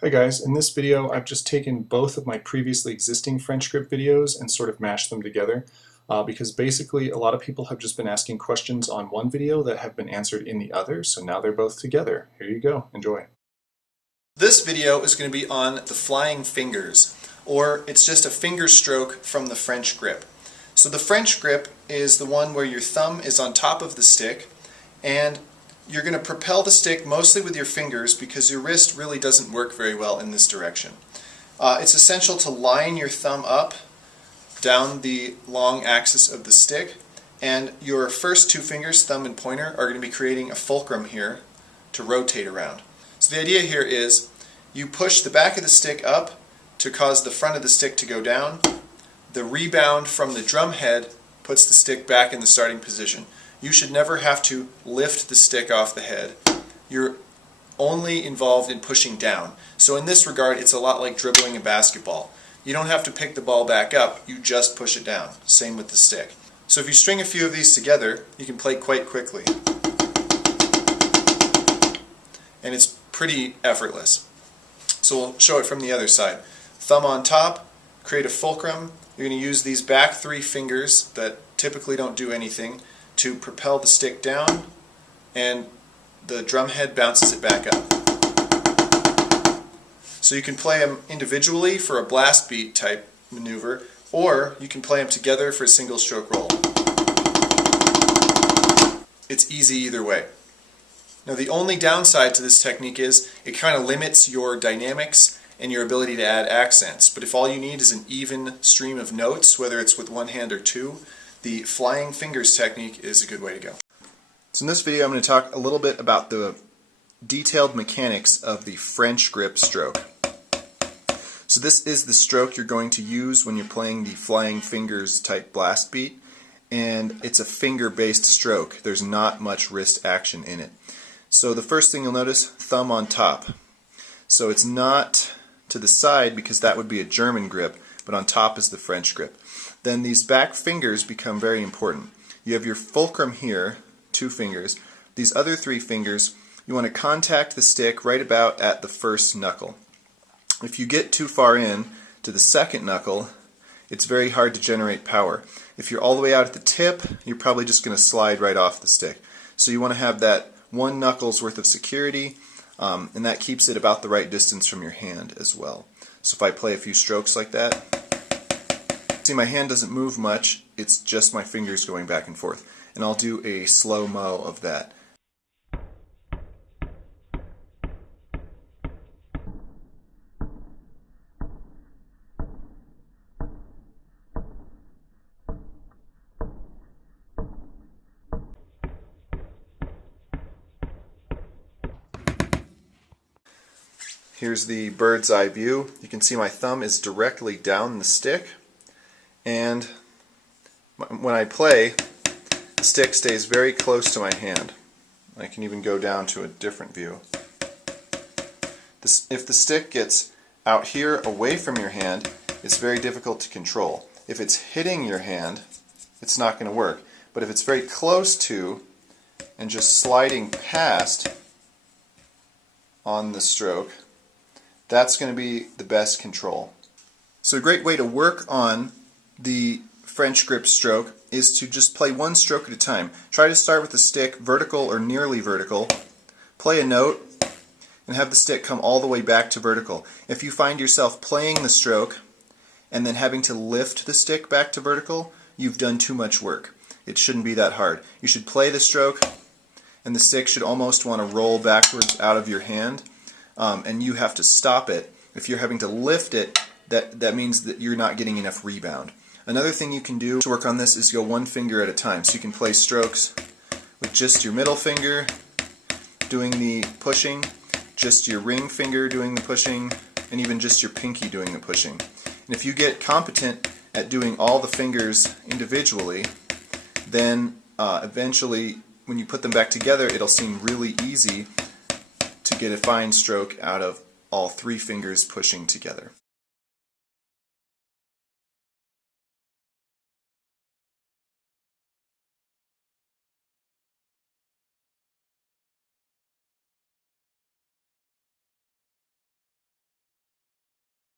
Hi guys, in this video I've just taken both of my previously existing French grip videos and sort of mashed them together because basically a lot of people have just been asking questions on one video that have been answered in the other, so now they're both together. Here you go, enjoy. This video is going to be on the flying fingers, or it's just a finger stroke from the French grip. So the French grip is the one where your thumb is on top of the stick and you're going to propel the stick mostly with your fingers because your wrist really doesn't work very well in this direction. It's essential to line your thumb up down the long axis of the stick, and your first two fingers, thumb and pointer, are going to be creating a fulcrum here to rotate around. So the idea here is you push the back of the stick up to cause the front of the stick to go down. The rebound from the drum head puts the stick back in the starting position. You should never have to lift the stick off the head. You're only involved in pushing down. So in this regard, it's a lot like dribbling a basketball. You don't have to pick the ball back up, you just push it down. Same with the stick. So if you string a few of these together, you can play quite quickly. And it's pretty effortless. So we'll show it from the other side. Thumb on top, create a fulcrum. You're going to use these back three fingers that typically don't do anything to propel the stick down, and the drum head bounces it back up. So you can play them individually for a blast beat type maneuver, or you can play them together for a single stroke roll. It's easy either way. Now the only downside to this technique is it kind of limits your dynamics and your ability to add accents, but if all you need is an even stream of notes, whether it's with one hand or two, the flying fingers technique is a good way to go. So in this video I'm going to talk a little bit about the detailed mechanics of the French grip stroke. So this is the stroke you're going to use when you're playing the flying fingers type blast beat, and it's a finger based stroke. There's not much wrist action in it. So the first thing you'll notice, thumb on top. So it's not to the side because that would be a German grip, but on top is the French grip. Then these back fingers become very important. You have your fulcrum here, two fingers. These other three fingers, you want to contact the stick right about at the first knuckle. If you get too far in to the second knuckle, it's very hard to generate power. If you're all the way out at the tip, you're probably just going to slide right off the stick. So you want to have that one knuckle's worth of security, and that keeps it about the right distance from your hand as well. So if I play a few strokes like that, see, my hand doesn't move much, it's just my fingers going back and forth. And I'll do a slow-mo of that. Here's the bird's eye view. You can see my thumb is directly down the stick, and when I play, the stick stays very close to my hand. I can even go down to a different view. If the stick gets out here away from your hand, it's very difficult to control. If it's hitting your hand, it's not going to work. But if it's very close to and just sliding past on the stroke, that's going to be the best control. So a great way to work on the French grip stroke is to just play one stroke at a time. Try to start with the stick vertical or nearly vertical, play a note, and have the stick come all the way back to vertical. If you find yourself playing the stroke and then having to lift the stick back to vertical, you've done too much work. It shouldn't be that hard. You should play the stroke and the stick should almost want to roll backwards out of your hand, and you have to stop it. If you're having to lift it, that means that you're not getting enough rebound. Another thing you can do to work on this is go one finger at a time. So you can play strokes with just your middle finger doing the pushing, just your ring finger doing the pushing, and even just your pinky doing the pushing. And if you get competent at doing all the fingers individually, then eventually when you put them back together, it'll seem really easy to get a fine stroke out of all three fingers pushing together.